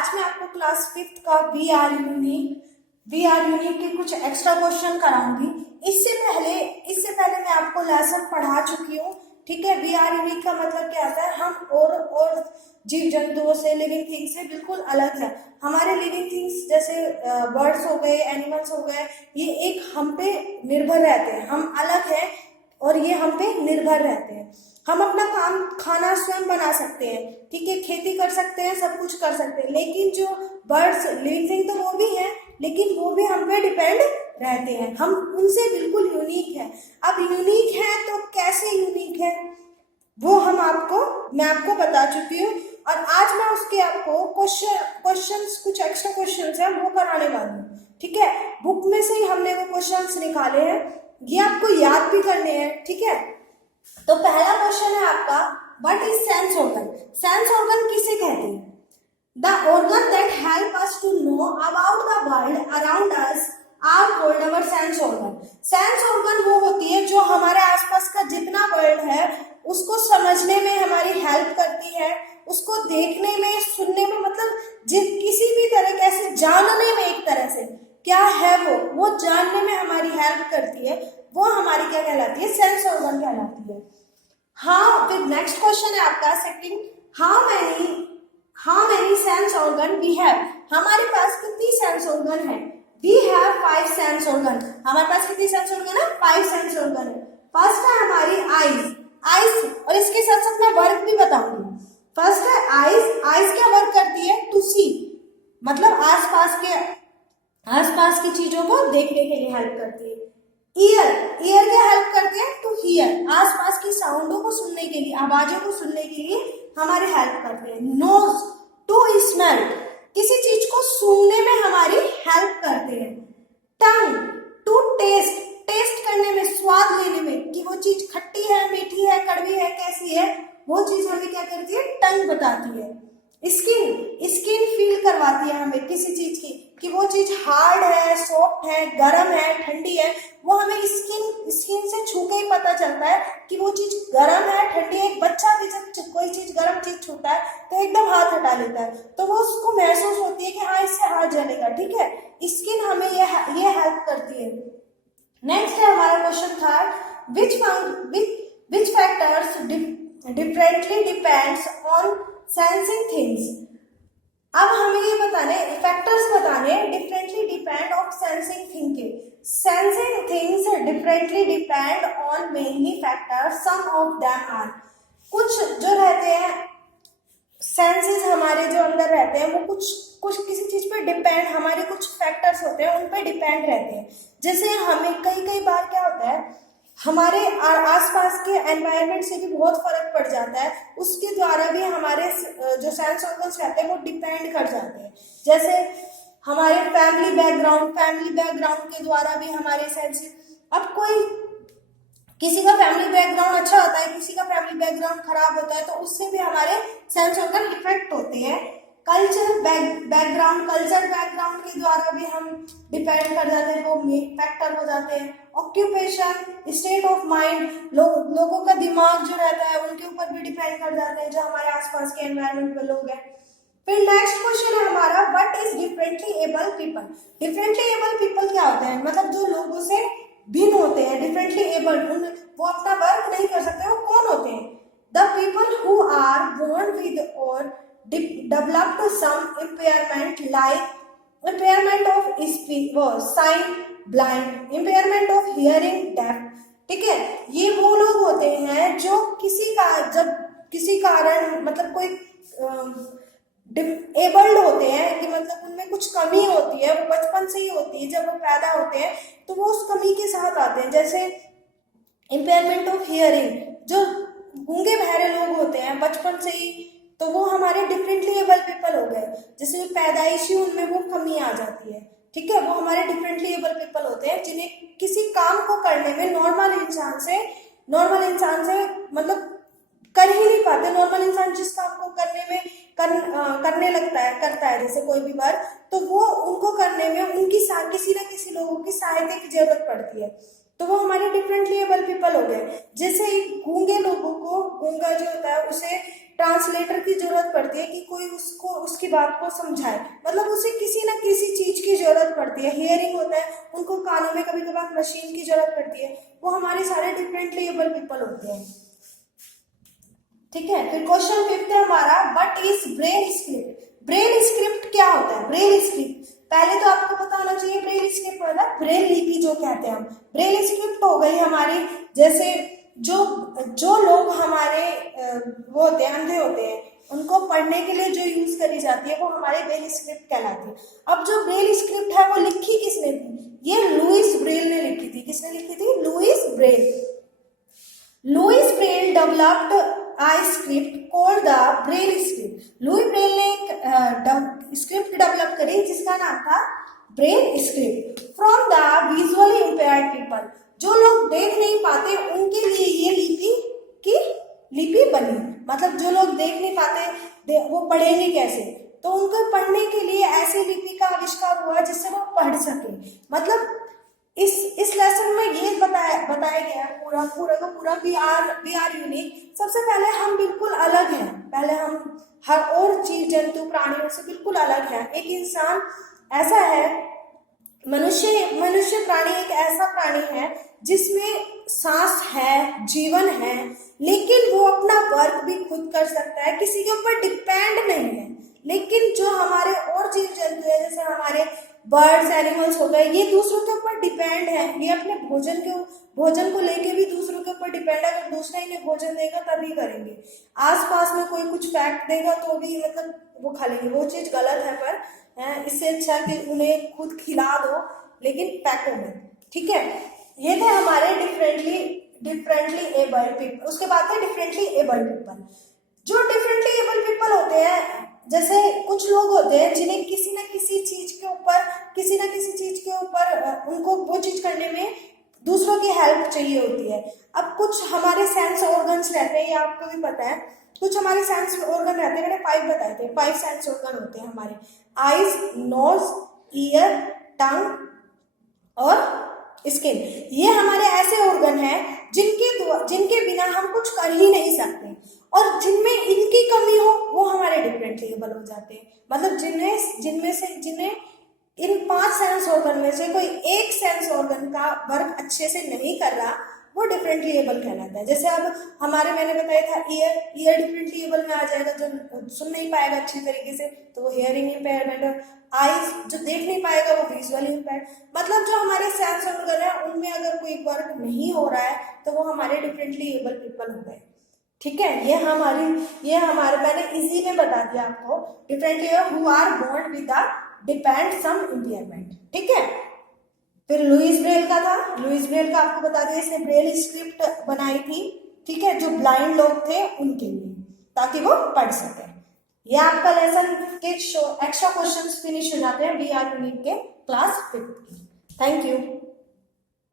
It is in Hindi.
आज मैं आपको क्लास 5th का वी आर यूनिक के कुछ एक्स्ट्रा क्वेश्चन कराऊंगी। इससे पहले मैं आपको लेसन पढ़ा चुकी हूँ। ठीक है, वी आर यूनिक का मतलब क्या आता है, हम और जीव जंतुओं से, लिविंग थिंग्स से बिल्कुल अलग है। हमारे लिविंग थिंग्स जैसे बर्ड्स हो गए, एनिमल्स हो गए, ये एक हम पे निर्भर रहते हैं, हम अलग हैं और ये हम पे निर्भर रहते हैं। हम अपना खाना स्वयं बना सकते हैं, ठीक है, खेती कर सकते हैं, सब कुछ कर सकते हैं, लेकिन जो बर्ड्स लिविंग थिंग तो वो भी है, लेकिन वो भी हम पे डिपेंड रहते हैं। हम उनसे बिल्कुल यूनिक है। अब यूनिक है तो कैसे यूनिक है वो मैं आपको बता चुकी हूँ, और आज मैं उसके आपको कुछ एक्स्ट्रा क्वेश्चंस हैं वो कराने वाली हूँ। ठीक है, बुक में से ही हमने वो क्वेश्चंस निकाले हैं, ये आपको याद भी करने हैं। ठीक है, तो पहला क्वेश्चन है आपका, what is sense organ? Sense organ किसे कहते हैं? The organ that help us to know about the world around us are called our sense organ. Sense organ वो होती है जो हमारे आसपास का जितना वर्ल्ड है उसको समझने में हमारी हेल्प करती है, उसको देखने में, सुनने में, मतलब किसी भी तरीके से जानने में, एक तरह से क्या है वो जानने में हमारी हेल्प करती है। वो हमारी क्या कहलाती है? सेंस ऑर्गन कहलाती है। हाँ, फिर नेक्स्ट क्वेश्चन है आपका second, how many sense organ we have? हमारे पास कितनी सेंस ऑर्गन है? We have 5 sense organ. हमारे पास कितनी सेंस ऑर्गन है? 5 सेंस ऑर्गन है। फर्स्ट है हमारी आईज, और इसके साथ साथ मैं वर्क भी बताऊंगी। फर्स्ट है आईज क्या वर्क करती है? टू सी, मतलब आसपास की चीजों को देखने के लिए हेल्प करती है। ईयर क्या हेल्प करती है? टू हियर, आसपास की साउंडों को सुनने के लिए, आवाजों को सुनने के लिए हमारी हेल्प करते हैं। नोज टू स्मेल, किसी चीज को सूंघने में हमारी हेल्प करते हैं। टंग टू टेस्ट करने में, स्वाद लेने में, कि वो चीज खट्टी है, मीठी है, कड़वी है, कैसी है, वो चीज हमें क्या करती है? टंग बताती है। स्किन फील करवाती है हमें किसी चीज की, कि वो चीज हार्ड है, सॉफ्ट है, गर्म है, ठंडी है, वो हमें स्किन से छू के ही पता चलता है कि वो चीज गर्म है, ठंडी है। एक बच्चा भी जब कोई चीज गर्म चीज छूता है तो एकदम हाथ हटा लेता है, तो वो उसको महसूस होती है कि हाँ, इससे हाथ जलेगा। ठीक है, स्किन हमें ये हेल्प करती है। नेक्स्ट है हमारा question third, which factors differently depends on sensing things? अब हमें ये फैक्टर्स बताने differently depend on sensing thing के। Sensing things differently depend on mainly factors, some of them are. कुछ जो रहते हैं सेंसेस हमारे जो अंदर रहते हैं वो कुछ किसी चीज पे डिपेंड, हमारे कुछ फैक्टर्स होते हैं उन पे डिपेंड रहते हैं। जैसे हमें कई बार क्या होता है, हमारे आसपास के एनवायरनमेंट से भी बहुत फर्क पड़ जाता है, उसके द्वारा भी हमारे जो सेंस ऑर्गन्स रहते हैं वो डिपेंड कर जाते हैं। जैसे हमारे फैमिली बैकग्राउंड के द्वारा भी हमारे सेंस, अब किसी का फैमिली बैकग्राउंड अच्छा होता है, किसी का फैमिली बैकग्राउंड खराब होता है, तो उससे भी हमारे सेंस ऑर्गन इफेक्ट होते हैं। कल्चर बैकग्राउंड के द्वारा भी हम डिपेंड कर जाते हैं, वो फैक्टर हो जाते हैं। ऑक्यूपेशन, स्टेट ऑफ माइंड, लोगों का दिमाग जो रहता है उनके ऊपर भी डिपेंड कर जाते हैं, जो हमारे आसपास के एनवायरनमेंट में लोग हैं। फिर नेक्स्ट क्वेश्चन है हमारा, what is differently able people? Differently able people क्या होते हैं? मतलब जो लोगों से भिन्न होते हैं, डिफरेंटली एबल, वो अपना वर्क नहीं कर सकते, वो कौन होते हैं? The people who are born with और developed some impairment like impairment of speech, sight, blind, impairment of hearing, deaf। ठीक है, ये वो लोग होते हैं जो किसी कारण मतलब कोई एबल्ड होते हैं, कि मतलब उनमें कुछ कमी होती है, वो बचपन से ही होती है, जब वो पैदा होते हैं तो वो उस कमी के साथ आते हैं। जैसे इम्पेयरमेंट ऑफ हियरिंग, जो गूंगे बहरे लोग होते हैं बचपन से ही, तो वो हमारे डिफरेंटली एबल पीपल हो गए। जैसे पैदाइशी उनमें वो कमी आ जाती है। ठीक है, वो हमारे डिफरेंटली एबल पीपल होते हैं जिन्हें किसी काम को करने में नॉर्मल इंसान से मतलब कर ही नहीं पाते। नॉर्मल इंसान जिस काम को करने में करता है जैसे कोई भी वर्क, तो वो उनको करने में किसी न किसी लोगों की सहायता की जरूरत पड़ती है। तो वो हमारे डिफरेंटली एबल पीपल हो गए। जैसे एक गूंगे लोगों को, गूंगा जो होता है उसे ट्रांसलेटर की जरूरत पड़ती है कि कोई उसको उसकी बात को समझाए, मतलब उसे किसी ना किसी चीज की जरूरत पड़ती है। हियरिंग होता है, उनको कानों में कभी कभार मशीन की जरूरत पड़ती है। वो हमारे सारे डिफरेंटली एबल पीपल होते हैं। ठीक है, फिर क्वेश्चन 5 है हमारा, what is Braille script. Braille script क्या होता है? ब्रेल स्क्रिप्ट पहले तो आपको पता होना चाहिए, ब्रेल स्क्रिप्ट मतलब ब्रेल लिपि जो कहते हैं हम। ब्रेल स्क्रिप्ट हो गई हमारी, जैसे जो जो लोग हमारे वो होते हैं, अंधे होते हैं, उनको पढ़ने के लिए जो यूज करी जाती है वो हमारे ब्रेल स्क्रिप्ट कहलाती है। अब जो ब्रेल स्क्रिप्ट है वो लिखी किसने थी? ये लुइस ब्रेल ने लिखी थी। किसने लिखी थी? Louis Braille. Louis Braille developed a script called the Braille script. Louis Braille ने एक स्क्रिप्ट डेवलप करी जिसका नाम था Braille script from the visually impaired people. जो लोग देख नहीं पाते उनके लिए ये लिपि बनी। मतलब जो लोग देख नहीं पाते वो पढ़ेंगे कैसे, तो उनको पढ़ने के लिए ऐसी लिपि का आविष्कार हुआ जिससे वो पढ़ सके। मतलब इस लेसन में ये बताया गया पूरा वी आर यूनिक। सबसे पहले हम बिल्कुल अलग हैं, पहले हम हर और जीव जंतु प्राणियों से बिल्कुल अलग हैं। एक इंसान ऐसा है, मनुष्य प्राणी एक ऐसा प्राणी है जिसमें सांस है, जीवन है, लेकिन वो अपना वर्क भी खुद कर सकता है, किसी के ऊपर डिपेंड नहीं है। लेकिन जो हमारे और जीव जंतु है, जैसे हमारे बर्ड्स, एनिमल्स हो गए, ये दूसरों के ऊपर डिपेंड है। ये अपने भोजन को लेके भी दूसरों के ऊपर डिपेंड है। अगर दूसरा इन्हें भोजन देगा तभी करेंगे। आसपास में कोई कुछ फेंक देगा तो भी मतलब वो खा लेंगे। वो चीज गलत है, पर इससे अच्छा कि उन्हें खुद खिला दो, लेकिन फेंको मत। ठीक है, ये थे हमारे डिफरेंटली एबल्ड पीपल। उसके बाद थे डिफरेंटली एबल्ड पीपल। जो डिफरेंटली एबल्ड पीपल होते हैं, जैसे कुछ लोग होते हैं जिन्हें किसी ना किसी चीज के ऊपर उनको वो चीज करने में दूसरों की हेल्प चाहिए होती है। अब कुछ हमारे सेंस ऑर्गन्स रहते हैं, ये आपको भी पता है। कुछ हमारे सेंस ऑर्गन रहते हैं, मैंने 5 बताए थे। 5 सेंस ऑर्गन होते हैं हमारे, आईज, नोज, ईयर, टंग और स्किन। ये हमारे ऐसे ऑर्गन हैं जिनके बिना हम कुछ कर ही नहीं सकते, और जिनमें इनकी कमी हो वो हमारे डिफरेंटली एबल हो जाते हैं। मतलब जिन्हें इन 5 सेंस ऑर्गन में से कोई एक सेंस ऑर्गन का वर्क अच्छे से नहीं कर रहा, वो डिफरेंटली एबल कहलाता है। जैसे अब हमारे, मैंने बताया था ईयर डिफरेंटली एबल में आ जाएगा, जो सुन नहीं पाएगा अच्छी तरीके से तो वो हियरिंग इम्पेयरमेंट। आईज, जो देख नहीं पाएगा वो विजुअली इम्पेयर्ड। मतलब जो हमारे सेंस ऑर्गन है उनमें अगर कोई वर्क नहीं हो रहा है तो वो हमारे डिफरेंटली एबल पीपल हो गए। ठीक है, ये हमारे मैंने इजी में बता दिया आपको। Differently who are born with the depend some impairment. ठीक है, फिर लुइस ब्रेल का था। लुइस ब्रेल का आपको बता दिया, इसने ब्रेल स्क्रिप्ट बनाई थी। ठीक है, जो ब्लाइंड लोग थे उनके लिए, ताकि वो पढ़ सके। ये आपका लेसन के एक्स्ट्रा क्वेश्चंस फिनिश हो जाते हैं वी आर यूनिट के क्लास 5 की। Thank you.